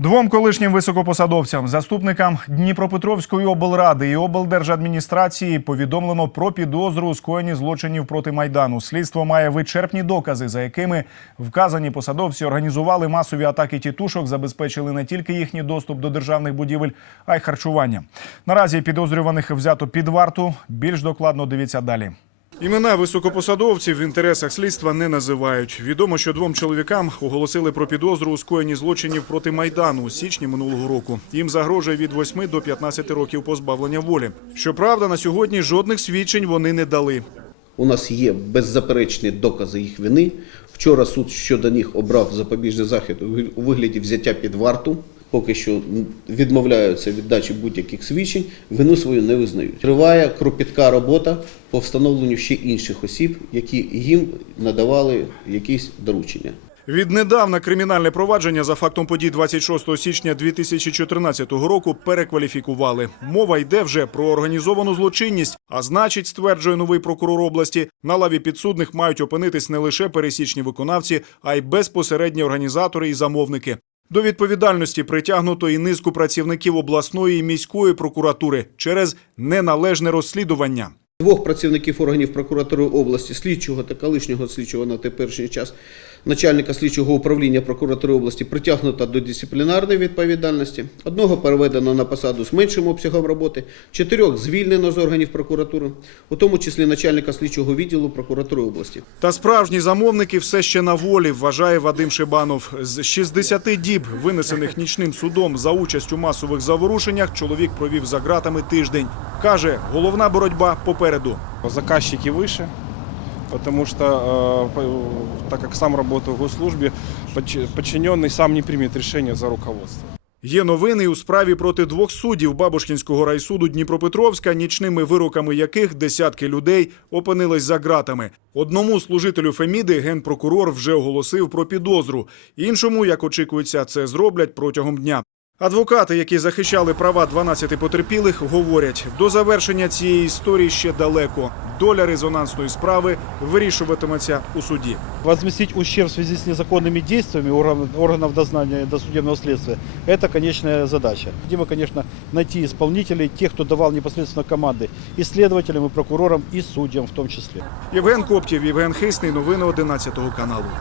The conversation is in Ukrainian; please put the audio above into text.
Двом колишнім високопосадовцям, заступникам Дніпропетровської облради і облдержадміністрації повідомлено про підозру у скоєнні злочинів проти майдану. Слідство має вичерпні докази, за якими вказані посадовці організували масові атаки тітушок, забезпечили не тільки їхній доступ до державних будівель, а й харчування. Наразі підозрюваних взято під варту. Більш докладно дивіться далі. Імена високопосадовців в інтересах слідства не називають. Відомо, що двом чоловікам оголосили про підозру у скоєнні злочинів проти майдану у січні минулого року. Їм загрожує від 8 до 15 років позбавлення волі. Щоправда, на сьогодні жодних свідчень вони не дали. У нас є беззаперечні докази їх вини. Вчора суд щодо них обрав запобіжний захід у вигляді взяття під варту. Поки що відмовляються від дачі будь-яких свідчень, вину свою не визнають. Триває кропітка робота по встановленню ще інших осіб, які їм надавали якісь доручення. Віднедавна кримінальне провадження за фактом подій 26 січня 2014 року перекваліфікували. Мова йде вже про організовану злочинність, а значить, стверджує новий прокурор області, на лаві підсудних мають опинитись не лише пересічні виконавці, а й безпосередні організатори і замовники. До відповідальності притягнуто і низку працівників обласної і міської прокуратури через неналежне розслідування. Двох працівників органів прокуратури області, слідчого та колишнього слідчого на теперішній час, начальника слідчого управління прокуратури області притягнуто до дисциплінарної відповідальності, одного переведено на посаду з меншим обсягом роботи, чотирьох звільнено з органів прокуратури, у тому числі начальника слідчого відділу прокуратури області. Та справжні замовники все ще на волі, вважає Вадим Шибанов. З 60 діб, винесених нічним судом за участь у масових заворушеннях, чоловік провів за ґратами тиждень. Каже, головна боротьба попереду. Заказчики выше, потому что, э, так как сам работаю в госслужбе, подч- подчиненный сам не примет решение за руководство. Є новини у справі проти двох суддів Бабушкінського райсуду Дніпропетровська, нічними вироками яких десятки людей опинились за ґратами. Одному служителю Феміди генпрокурор вже оголосив про підозру. Іншому, як очікується, це зроблять протягом дня. Адвокати, які захищали права 12 потерпілих, говорять, до завершення цієї історії ще далеко Доля резонансної справи вирішуватиметься у суді. Возместить ущерб в связи с незаконными действиями орган- органов дознания и досудебного следствия – это конечная задача. Необходимо, конечно, найти исполнителей, тех, кто давал непосредственно команды и следователям, и прокурорам, и судьям в том числе. Євген Коптєв, Євген Хисний. Новини 11 каналу.